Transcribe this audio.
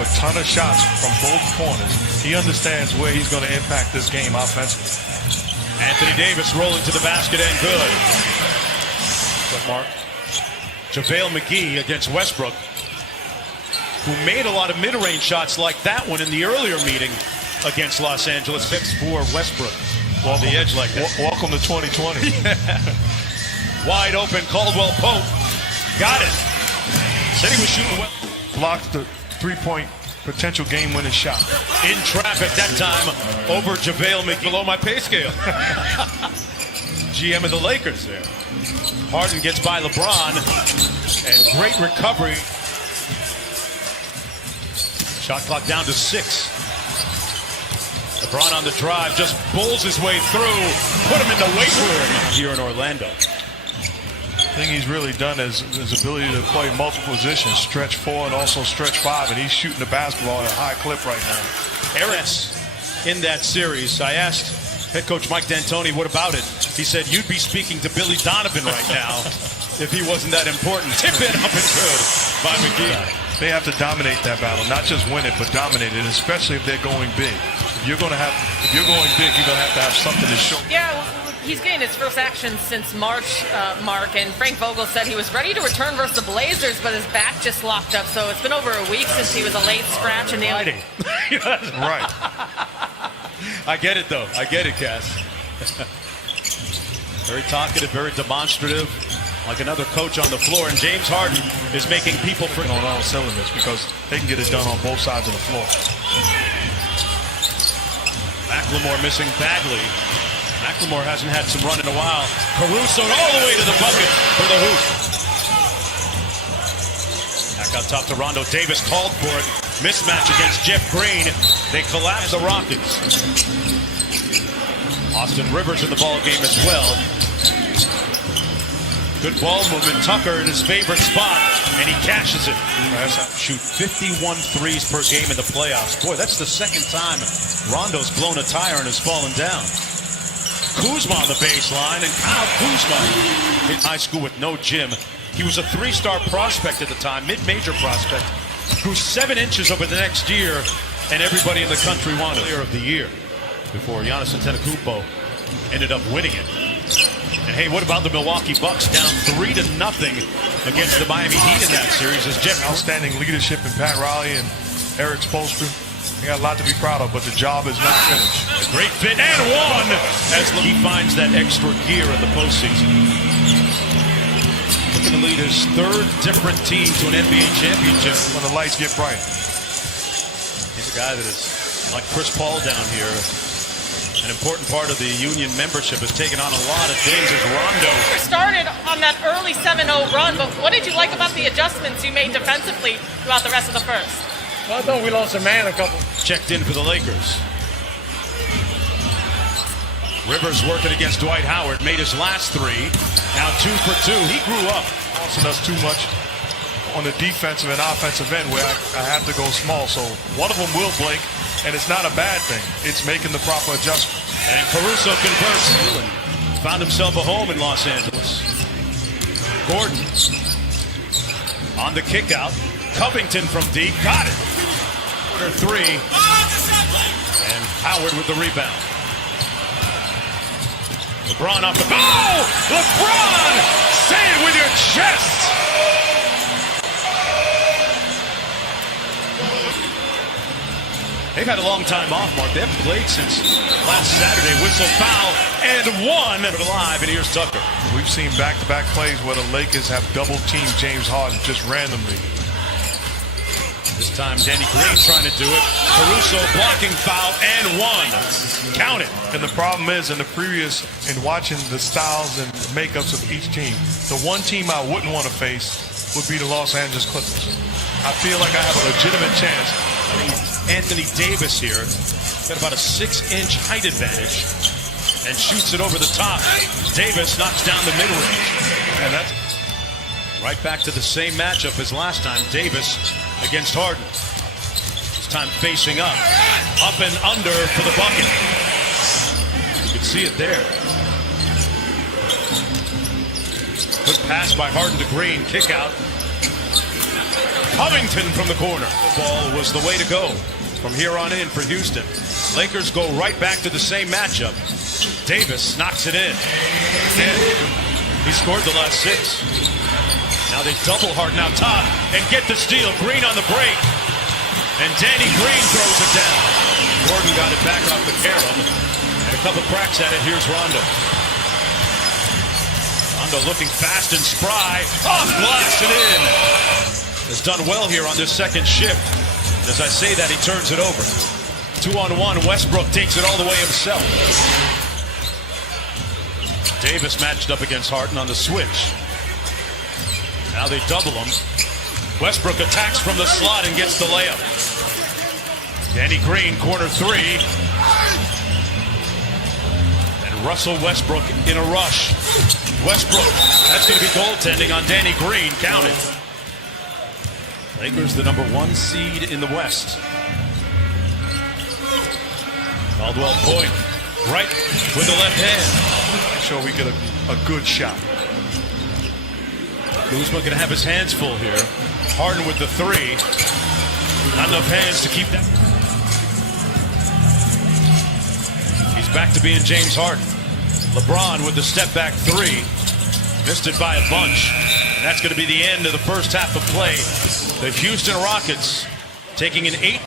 a ton of shots from both corners. He understands where he's going to impact this game offensively. Anthony Davis rolling to the basket and good. But Mark, JaVale McGee against Westbrook, who made a lot of mid-range shots like that one in the earlier meeting against Los Angeles. Fix for Westbrook. On the edge like that. Welcome to 2020. Wide open, Caldwell Pope. Got it. Said he was shooting well. Blocked the three-point potential game-winning shot. In traffic that time over JaVale McGee. Below my pay scale. GM of the Lakers there. Harden gets by LeBron. And great recovery. Shot clock down to 6. LeBron on the drive, just bowls his way through. Put him in the weight room here in Orlando. The thing he's really done is his ability to play multiple positions, stretch 4 and also stretch 5, and he's shooting the basketball at a high clip right now. Eric's in that series. I asked head coach Mike D'Antoni, what about it? He said, you'd be speaking to Billy Donovan right now if he wasn't that important. Tip it up and good by McGee. They have to dominate that battle, not just win it, but dominate it, especially if they're going big. If you're going big, you're going to have something to show. Yeah, he's getting his first action since March, Mark, and Frank Vogel said he was ready to return versus the Blazers, but his back just locked up. So it's been over a week since he was a late scratch and nailed it. Right. I get it, though. I get it, Cass. Very talkative, very demonstrative, like another coach on the floor. And James Harden is making people forget on all cylinders because they can get it done on both sides of the floor. McLemore missing badly. McLemore hasn't had some run in a while. Caruso all the way to the bucket for the hoop. Back out top to Rondo. Davis called for it. Mismatch against Jeff Green. They collapse the Rockets. Austin Rivers in the ball game as well. Good ball movement. Tucker in his favorite spot, and he cashes it. Shoot 51 threes per game in the playoffs. Boy, that's the second time Rondo's blown a tire and has fallen down. Kuzma on the baseline, and Kyle Kuzma in high school with no gym. He was a 3-star prospect at the time, mid-major prospect. Grew 7 inches over the next year, and everybody in the country wanted player of the year before Giannis Antetokounmpo ended up winning it. And hey, what about the Milwaukee Bucks down 3-0 against the Miami Heat in that series? As Jeff outstanding leadership in Pat Riley and Eric Spoelstra. They got a lot to be proud of, but the job is not finished. A great fit and one as he finds that extra gear in the postseason. Looking to lead his 3rd different team to an NBA championship when the lights get bright. He's a guy that is like Chris Paul down here. An important part of the Union membership has taken on a lot of things as Rondo. You started on that early 7-0 run, but what did you like about the adjustments you made defensively throughout the rest of the first? Well, I thought we lost a man a couple. Checked in for the Lakers. Rivers working against Dwight Howard, made his last 3. Now 2 for 2. He grew up. Costing us too much on the defensive and offensive end where I have to go small. So one of them will blink. And it's not a bad thing. It's making the proper adjustment. And Caruso converts. Found himself a home in Los Angeles. Gordon on the kick out. Covington from deep. Got it. Quarter 3. And Howard with the rebound. LeBron off the ball. Oh! LeBron! Say it with your chest! They've had a long time off, Mark. They haven't played since last Saturday. Whistle, foul, and 1 alive. And here's Tucker. We've seen back-to-back plays where the Lakers have double-teamed James Harden just randomly. This time, Danny Green trying to do it. Caruso blocking foul and 1. Count it. And the problem is, in watching the styles and makeups of each team, the one team I wouldn't want to face would be the Los Angeles Clippers. I feel like I have a legitimate chance. Anthony Davis here, got about a 6-inch height advantage and shoots it over the top. Davis knocks down the mid-range. And that's right back to the same matchup as last time. Davis against Harden. This time facing up. Up and under for the bucket. You can see it there. Good pass by Harden to Green. Kick out. Covington from the corner. Ball was the way to go from here on in for Houston. Lakers go right back to the same matchup. Davis knocks it in. He scored the last 6. Now they double Harden out top and get the steal. Green on the break. And Danny Green throws it down. Gordon got it back off the carom. And a couple cracks at it. Here's Rondo. Rondo looking fast and spry. Off glass and in. Has done well here on this second shift. As I say that, he turns it over. 2-on-1. Westbrook takes it all the way himself. Davis matched up against Harden on the switch. Now they double him. Westbrook attacks from the slot and gets the layup. Danny Green, corner 3. And Russell Westbrook in a rush. Westbrook, that's going to be goaltending on Danny Green. Counted. Lakers the number 1 seed in the West. Caldwell Pope, right with the left hand. Sure we get a good shot. Kuzma going to have his hands full here. Harden with the 3. Not enough hands to keep that. He's back to being James Harden. LeBron with the step back 3. Missed it by a bunch. And that's going to be the end of the first half of play. The Houston Rockets taking an 8